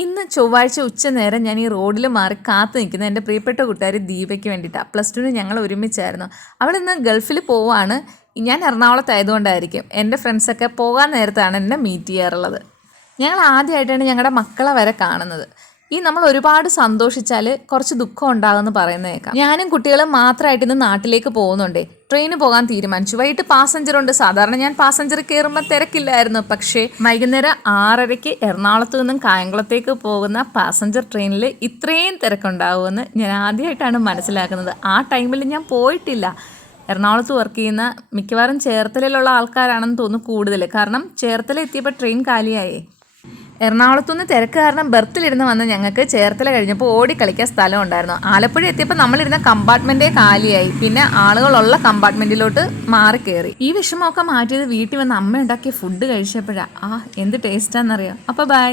ഇന്ന് ചൊവ്വാഴ്ച ഉച്ചനേരം ഞാൻ ഈ റോഡിൽ മാറി കാത്തു നിൽക്കുന്ന എൻ്റെ പ്രിയപ്പെട്ട കൂട്ടുകാരി ദീപയ്ക്ക് വേണ്ടിയിട്ടാണ്. +2 ഞങ്ങൾ ഒരുമിച്ചായിരുന്നു. അവളിന്ന് ഗൾഫിൽ പോവാണ്. ഞാൻ എറണാകുളത്തായതുകൊണ്ടായിരിക്കും. എൻ്റെ ഫ്രണ്ട്സൊക്കെ പോകാൻ നേരത്താണ് എന്നെ മീറ്റ് ചെയ്യാറുള്ളത്. ഞങ്ങൾ ആദ്യമായിട്ടാണ് ഞങ്ങളുടെ മക്കളെ വരെ കാണുന്നത്. നമ്മൾ ഒരുപാട് സന്തോഷിച്ചാൽ കുറച്ച് ദുഃഖം ഉണ്ടാകുമെന്ന് പറയുന്നത് കേൾക്കാം. ഞാനും കുട്ടികളും മാത്രമായിട്ട് ഇന്ന് നാട്ടിലേക്ക് പോകുന്നുണ്ടേ. ട്രെയിന് പോകാൻ തീരുമാനിച്ചു. വൈകിട്ട് പാസഞ്ചറുണ്ട്. സാധാരണ ഞാൻ പാസഞ്ചർ കയറുമ്പോൾ തിരക്കില്ലായിരുന്നു. പക്ഷേ വൈകുന്നേരം 6:30 എറണാകുളത്ത് നിന്നും കായംകുളത്തേക്ക് പോകുന്ന പാസഞ്ചർ ട്രെയിനിൽ ഇത്രയും തിരക്കുണ്ടാവുമെന്ന് ഞാൻ ആദ്യമായിട്ടാണ് മനസ്സിലാക്കുന്നത്. ആ ടൈമിൽ ഞാൻ പോയിട്ടില്ല. എറണാകുളത്ത് വർക്ക് ചെയ്യുന്ന മിക്കവാറും ചേർത്തലയിലുള്ള ആൾക്കാരാണെന്ന് തോന്നുന്നു കൂടുതൽ. കാരണം ചേർത്തല എത്തിയപ്പോൾ ട്രെയിൻ കാലിയായേ. എറണാകുളത്തുനിന്ന് തിരക്ക് കാരണം ബർത്തിലിരുന്ന് വന്ന് ഞങ്ങൾക്ക് ചേർത്തല കഴിഞ്ഞപ്പോൾ ഓടിക്കളിക്കാൻ സ്ഥലം ഉണ്ടായിരുന്നു. ആലപ്പുഴ എത്തിയപ്പോൾ നമ്മളിരുന്ന കമ്പാർട്ട്മെൻറ്റേ കാലിയായി. പിന്നെ ആളുകളുള്ള കമ്പാർട്ട്മെൻറ്റിലോട്ട് മാറി കയറി. ഈ വിഷമമൊക്കെ മാറ്റിയത് വീട്ടിൽ വന്ന് അമ്മ ഉണ്ടാക്കിയ ഫുഡ് കഴിച്ചപ്പോഴാണ്. എന്ത് ടേസ്റ്റാണെന്നറിയാം. അപ്പോൾ ബൈ.